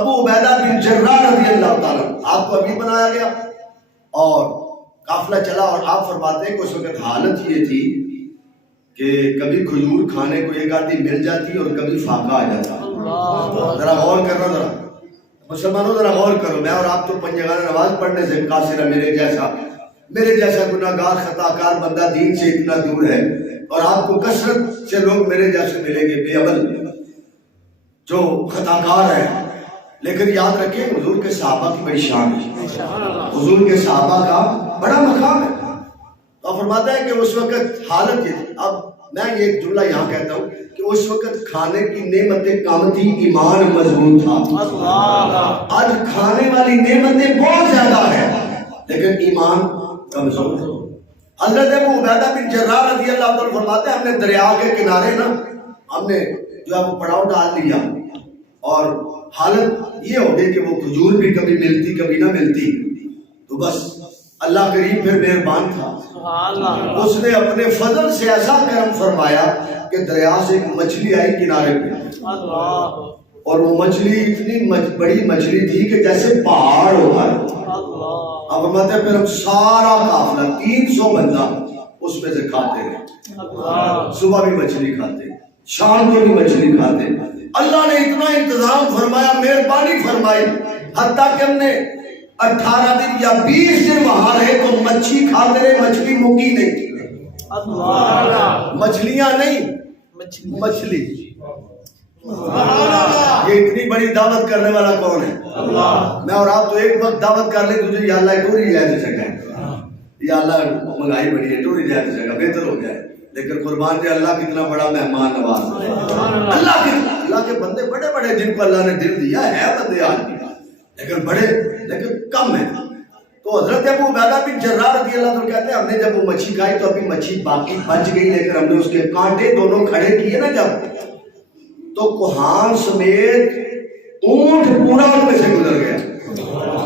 ابو عبیدہ بن جراح رضی اللہ تعالیٰ آپ کو امیر بنایا گیا اور قافلہ چلا، اور آپ فرماتے ہیں کہ اس وقت حالت یہ تھی کہ کبھی کھجور کھانے کو ایک آدھی مل جاتی اور کبھی فاقہ آ جاتا۔ ذرا غور کرنا، ذرا مسلمانوں ذرا غور کرو، میں اور آپ تو پنجگانہ نماز پڑھنے سے قاصر ہے، میرے جیسا گناہگار خطا کار بندہ دین سے اتنا دور ہے، اور آپ کو کثرت سے لوگ میرے جیسے ملیں گے بے عمل جو خطا کار ہیں، لیکن یاد رکھیں حضور کے صحابہ کی بڑی شان ہے، حضور کے صحابہ کا بڑا مقام ہے۔ تو فرماتا ہے کہ اس وقت حالت یہ تھی۔ اب میں یہ ایک جملہ یہاں کہتا ہوں کہ اس وقت کھانے کی نعمتیں کم تھی، ایمان مضبوط تھا۔ آج کھانے والی نعمتیں بہت زیادہ ہیں لیکن ایمان کمزور ہے۔ حضرت ابو عبیدہ بن جراح رضی اللہ عنہ فرماتے ہیں ہم نے دریا کے کنارے نا ہم نے جو ہے وہ پڑاؤ ڈال لیا، اور حالت یہ ہو گئی کہ وہ کھجور بھی کبھی ملتی کبھی نہ ملتی، تو بس اللہ کریم پھر مہربان تھا، اس نے اپنے فضل سے ایسا کرم فرمایا کہ دریا سے ایک مچھلی آئی کنارے پہ، اور وہ مچھلی اتنی بڑی مچھلی تھی کہ جیسے پہاڑ ہوتا ہے۔ اب فرماتے ہیں پھر ہم سارا قافلہ 300 بندہ اس میں سے کھاتے رہے، صبح بھی مچھلی کھاتے، شام کو بھی مچھلی کھاتے۔ اللہ نے اتنا انتظام فرمایا، مہربانی فرمائی، حتیٰ کہ ہم نے 18 دن یا 20 دن وہاں رہے تو مچھلی کھاتے رہے، مچھلی مکی نہیں، مچھلیاں نہیں، مچھلی۔ یہ اتنی بڑی دعوت کرنے والا کون ہے؟ میں اور آپ تو ایک وقت دعوت کر لیں تجھے یا اللہ ٹوری جائے تو جگہ، یا اللہ مہنگائی بڑی ہے ٹوری جائے تو جگہ بہتر ہو جائے، لیکن قربان دے اللہ کتنا بڑا مہمان نواز ہے۔ اللہ کے بندے بڑے بڑے جن کو اللہ نے دل دیا ہے بندے آج بھی، لیکن بڑے لیکن کم ہیں۔ تو حضرت ابو عبیدہ بن جراح رضی اللہ عنہ کہتے ہیں ہم نے جب وہ مچھلی کھائی تو ابھی مچھلی باقی بچ گئی، لیکن ہم نے اس کے کانٹے دونوں کھڑے کیے نا جب، تو کوہان سمیت اونٹ پورا ان میں سے گزر گیا،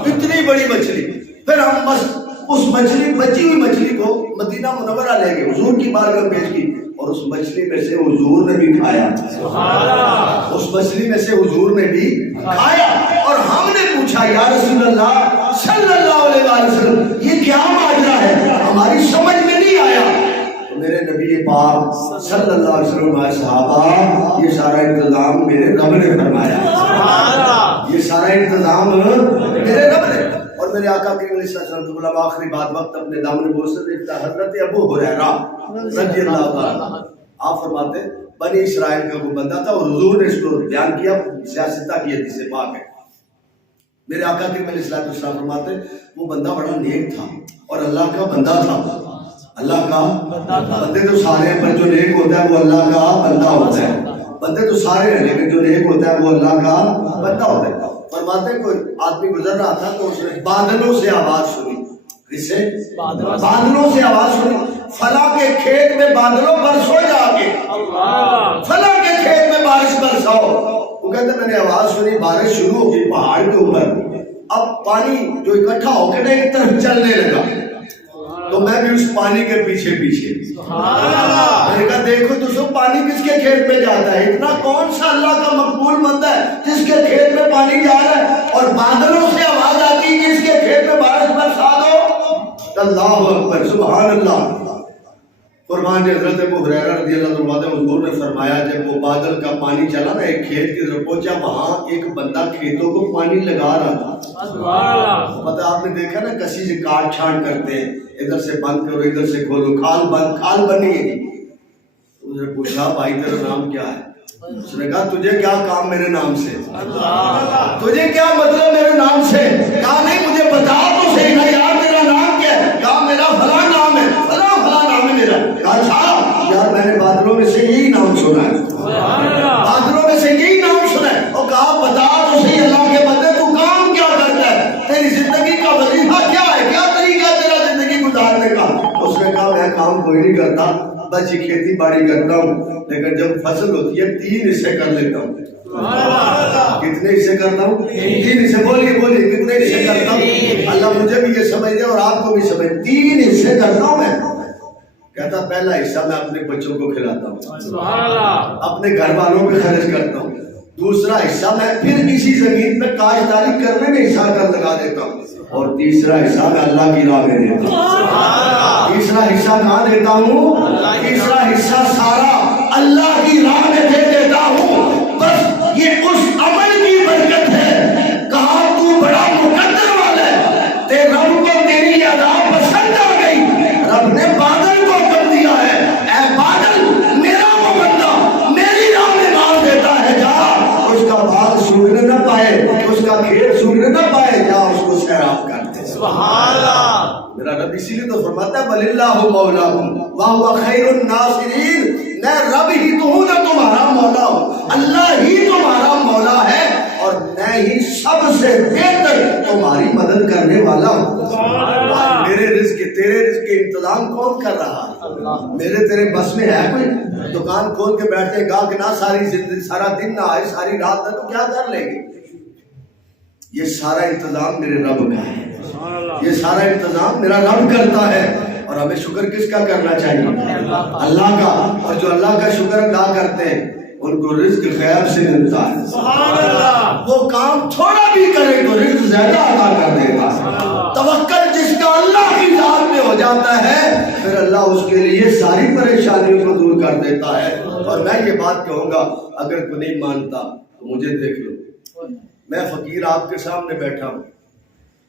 اتنی بڑی مچھلی۔ پھر ہم بس اس مچھلی بچی ہوئی مچھلی کو مدینہ منورہ لے گئے، حضور کی بارگاہ میں پیش کی، اور اس مچھلی میں سے حضور نے بھی کھایا، اس مچھلی میں سے حضور نے بھی کھایا، اور ہم نے پوچھا یا رسول اللہ صلی اللہ علیہ وسلم یہ کیا ماجرا ہے، ہماری سمجھ میں نہیں آیا۔ میرے نبی پاک صلی اللہ علیہ وسلم علیہ صحابہ یہ سارا انتظام میرے رب نے فرمایا، یہ سارا انتظام میرے رب نے۔ اور میرے آقا کریم علیہ السلام جب آخری بات وقت اپنے دامن بوسہ دیکھتا حضرت ابو ہریرہ رضی اللہ تعالیٰ، آپ فرماتے بنی اسرائیل کا وہ بندہ تھا، اور حضور نے اس کو بیان کیا، سیاستہ کی حدیث سے پاک ہے۔ میرے آقا کریم علیہ السلام فرماتے وہ بندہ بڑا نیک تھا اور اللہ کا بندہ تھا، اللہ کا بندے تو سارے ہیں پر جو نیک ہوتا ہے وہ اللہ کا بندہ ہوتا ہے، بندے تو سارے ہیں لیکن جو نیک ہوتا ہے وہ اللہ کا بندہ ہوتا ہے۔ فرماتے ہیں کوئی آدمی گزر رہا تھا تو اس نے بادلوں سے آواز سنی، کس سے؟ بادلوں سے آواز سنی، فلاں کے کھیت میں بادلوں برسو جا کے، فلاں کے کھیت میں بارش برساؤ۔ وہ کہتے ہیں میں نے آواز سنی، بارش شروع ہو گئی پہاڑ کے اوپر، اب پانی جو اکٹھا ہو کے ایک طرف چلنے لگا، تو میں بھی اس پانی کے پیچھے میں نے کہا دیکھو تو سب پانی کس کے کھیت میں جاتا ہے، اتنا کون سا اللہ کا مقبول بندہ ہے جس کے کھیت میں پانی جا رہا ہے، اور بادلوں سے آواز آتی ہے کہ اس کے کھیت میں بارش برسا دو۔ اللہ اکبر، سبحان اللہ۔ قربان حضرت ابو ہریرہ رضی اللہ عنہ حضور نے فرمایا جب وہ بادل کا پانی چلا نا ایک کھیت کی طرف پہنچا، وہاں ایک بندہ کھیتوں کو پانی لگا رہا تھا۔ پتہ آپ نے دیکھا نا کسی سے کاٹ چھانٹ کرتے ہیں، ادھر سے بند کرو ادھر سے کھولو، کھال بنی ہے۔ اس نے پوچھا بھائی تیرا نام کیا ہے؟ اس نے کہا تجھے کیا کام میرے نام سے، تجھے کیا مطلب میرے نام سے؟ کہا نہیں مجھے بتا تو صحیح نا یار تیرا نام کیا ہے؟ کہا میرا فلاں نام ہے، فلاں نام ہے میرا۔ کہا اچھا یار میں نے بادلوں میں سے یہی نام سنا ہے، بادلوں میں سے یہی نام سنا ہے۔ اور کہا بتا تو صحیح اللہ کے بندے تو کام کیا کرتا ہے، تیری زندگی کا وظیفہ کیا ہے، کیا طریقہ ہے تیرا زندگی گزارنے کا؟ اس نے کہا میں کام کوئی نہیں کرتا، بس یہ کھیتی باڑی کرتا ہوں، لیکن جب فصل ہوتی ہے 3 حصے کر لیتا ہوں۔ کتنے حصے کرتا ہوں؟ 3 حصے۔ بولیے کتنے حصے کرتا ہوں؟ اللہ مجھے بھی یہ سمجھ دے اور آپ کو بھی سمجھ، 3 حصے کرتا ہوں میں۔ کہتا پہلا حصہ میں اپنے بچوں کو کھلاتا ہوں، اپنے گھر والوں پہ خرچ کرتا ہوں، दूसरा हिस्सा मैं फिर इसी जमीन पे काश्तकारी करने में हिस्सा कर लगा देता हूँ, और तीसरा हिस्सा मैं अल्लाह की राह में देता हूँ। तीसरा हिस्सा कहाँ देता हूँ? तीसरा हिस्सा सारा अल्लाह की राह में दे देता हूँ। बस ये उस अमल की बरकत है। कहा तू बड़ा मुकद्दर वाला है, तेरे रब को तेरी अदा पसंद आ गई, रब ने बादल को कर दिया है, ऐ बादल मेरा वो बंदा मेरी राह में मार देता है, जा उसका बाल सूखने न पाए, उसका खेत सूखने न पाए, जा उसको सैराब कर दे। सुभान अल्लाह। मेरा रब इसीलिए तो फरमाता है वलिल्लाहु मौलाकुम व हुवा खैरुन नासिरीन। मैं रब ही तो हूँ ना तुम्हारा मौला हूँ, अल्लाह ही तुम्हारा मौला है, और मैं ही सबसे बेहतर तुम्हारी मदद करने वाला हूँ। मेरे रिस्क तेरे रिस्क के इंतजाम कौन कर रहा है? मेरे तेरे बस में है कोई? दुकान खोल के बैठे गाहक ना सारी जिंदगी सारा दिन ना आए सारी रात ना, तो क्या कर लेंगे? ये सारा इंतजाम मेरे रब का है, ये सारा इंतजाम मेरा रब करता है। और हमें शुक्र किसका करना चाहिए? अल्लाह का। और जो अल्लाह का शुक्र अदा करते हैं उनको रिज्क खैर से मिलता है। वो काम थोड़ा भी करे तो रिज्क ज्यादा अदा कर देता है। तवक्कल जिसका अल्लाह की जात में हो जाता है, फिर अल्लाह उसके लिए सारी परेशानियों को दूर कर देता है। और मैं ये बात कहूँगा, अगर कोई नहीं मानता तो मुझे देख लो, मैं फकीर आपके सामने बैठा हूँ,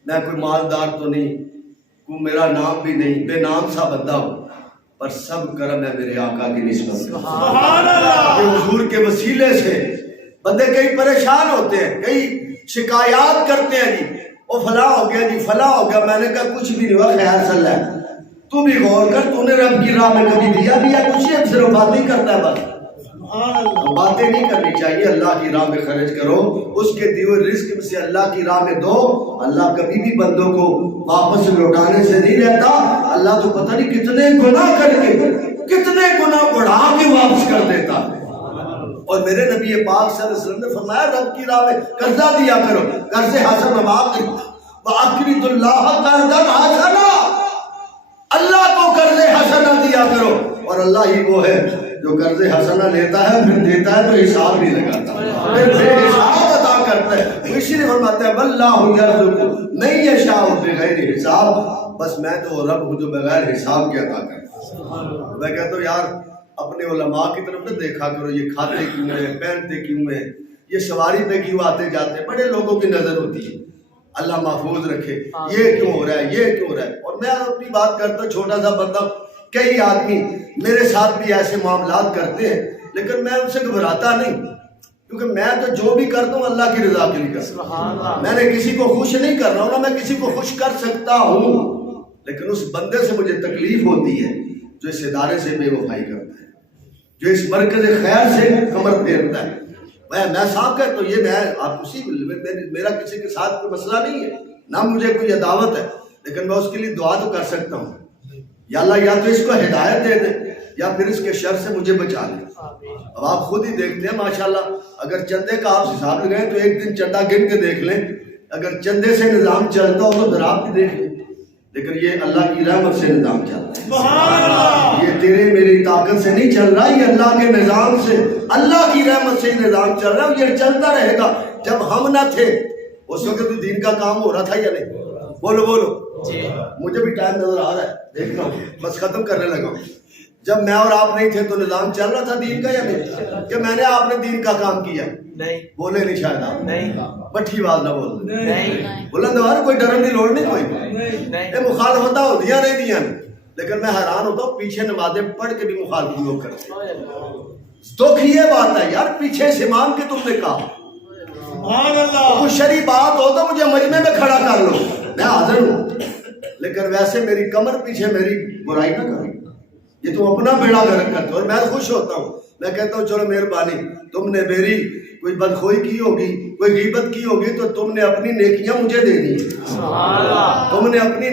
मैं कोई मालदार तो नहीं, कोई मेरा नाम भी नहीं, बेनाम सा बंदा हूँ, पर सब करम है मेरे आका की निस्बत। सुभान अल्लाह। हुजूर के वसीले से बंदे कई परेशान होते हैं, कई शिकायत करते हैं, जी वो फला हो गया जी फला हो गया। मैंने कहा कुछ भी नहीं हुआ, खैर सल्ला है, तू भी गौर कर, तूने रब की राह में कभी दिया भी या कुछ ही सिर्फ बातें करता है बस। बातें नहीं करनी चाहिए, अल्लाह की राह में खर्च करो, उसके दिए हुए रिस्क से अल्लाह की राह में दो। अल्लाह कभी भी बंदों को वापस लौटाने से नहीं रहता। अल्लाह तो पता नहीं कितने गुनाह करके कितने गुनाह बढ़ा के वापस कर देता है। और मेरे नबी पाक सल्लल्लाहु अलैहि वसल्लम ने फरमाया रब की राह में कर्जा दिया करो, कर्ज़े हसन वाक़िरिदुल्लाह कर्ज़न हसना, अल्लाह को कर्ज़े हसना दिया करो। और अल्लाह ही वो है जो कर्ज़े हसना लेता है फिर देता है तो हिसाब नहीं लगाता, फिर बेहिसाब अदा करता है। इसीलिए फरमाता है वल्लाहु यर्ज़ुक़ु मन यशाअ बिग़ैरि हिसाब, बस मैं तो रब हूँ जो बगैर हिसाब के अदा करता हूँ। मैं कहता हूँ यार अपने उलमा की तरफ न देखा करो, ये खाते क्यों हैं, पहनते क्यों हैं, ये सवारी पे क्यों आते जाते हैं, बड़े लोगों की नजर होती है, अल्लाह महफूज रखे, ये क्यों हो रहा है, ये क्यों हो रहा है। और मैं अपनी बात करता हूँ, छोटा सा बंदा, कई आदमी मेरे साथ भी ऐसे मामलात करते हैं, लेकिन मैं उनसे घबराता नहीं, क्योंकि मैं तो जो भी करता हूँ अल्लाह की रजा के लिए करता हूँ। मैंने किसी को खुश नहीं कर रहा हूँ ना, मैं किसी को खुश कर सकता हूँ, लेकिन उस बंदे से मुझे तकलीफ होती है जो इस इदारे से बेवफाई करता है, जो इस मरकज़ खैर से कमर फेरता है। मैं साफ कहता हूँ, ये मैं आप उसी मेरा किसी के साथ कोई मसला नहीं है, ना मुझे कोई अदावत है, लेकिन मैं उसके लिए दुआ तो कर सकता हूँ, या अल्लाह या तो इसको हिदायत दे दे या फिर इसके शर से मुझे बचा ले। अब आप खुद ही देखते हैं माशाल्लाह, अगर चंदे का आप हिसाब लगाएं तो एक दिन चंदा गिन के देख लें, अगर चंदे से निज़ाम चलता हो तो फिर आप भी देख लें, लेकिन ये अल्लाह की रहमत से निज़ाम चलता है। ये तेरे मेरी ताकत से नहीं चल रहा, ये अल्लाह के निज़ाम से, अल्लाह की रहमत से निज़ाम चल रहा है, ये चलता रहेगा। जब हम ना थे उस वक्त तो दीन का काम हो रहा था या नहीं? बोलो बोलो, मुझे भी टाइम नजर आ रहा है, देख रहा हूँ, बस खत्म करने लगा हूँ। जब मैं और आप नहीं थे तो निज़ाम चल रहा था दीन का या नहीं? कि मैंने आपने दीन का काम किया? नहीं। बोले नहीं शायद आप? नहीं। बट्ठी बात ना बोल नहीं। बुलंद आवाज़, कोई डरन की लोड़ नहीं, कोई नहीं। मुखालफत होती नहीं दिया, लेकिन मैं हैरान होता हूँ पीछे नमाजें पढ़ के भी मुखालफत लोग करते। दुख ये बात है यार, पीछे से इमाम के तुमने कहा कुछ शरी बात हो तो मुझे मजमे में खड़ा कर लो, मैं हाजिर हूँ, लेकिन वैसे मेरी कमर पीछे मेरी बुराई ना करो, ये तुम अपना बेड़ा गर्क करते हो। और मैं खुश होता हूँ, मैं कहता हूँ चलो मेहरबानी, तुमने मेरी कोई बदखोई की होगी, कोई गीबत की होगी, तो तुमने अपनी नेकियां मुझे देनी है, तुमने अपनी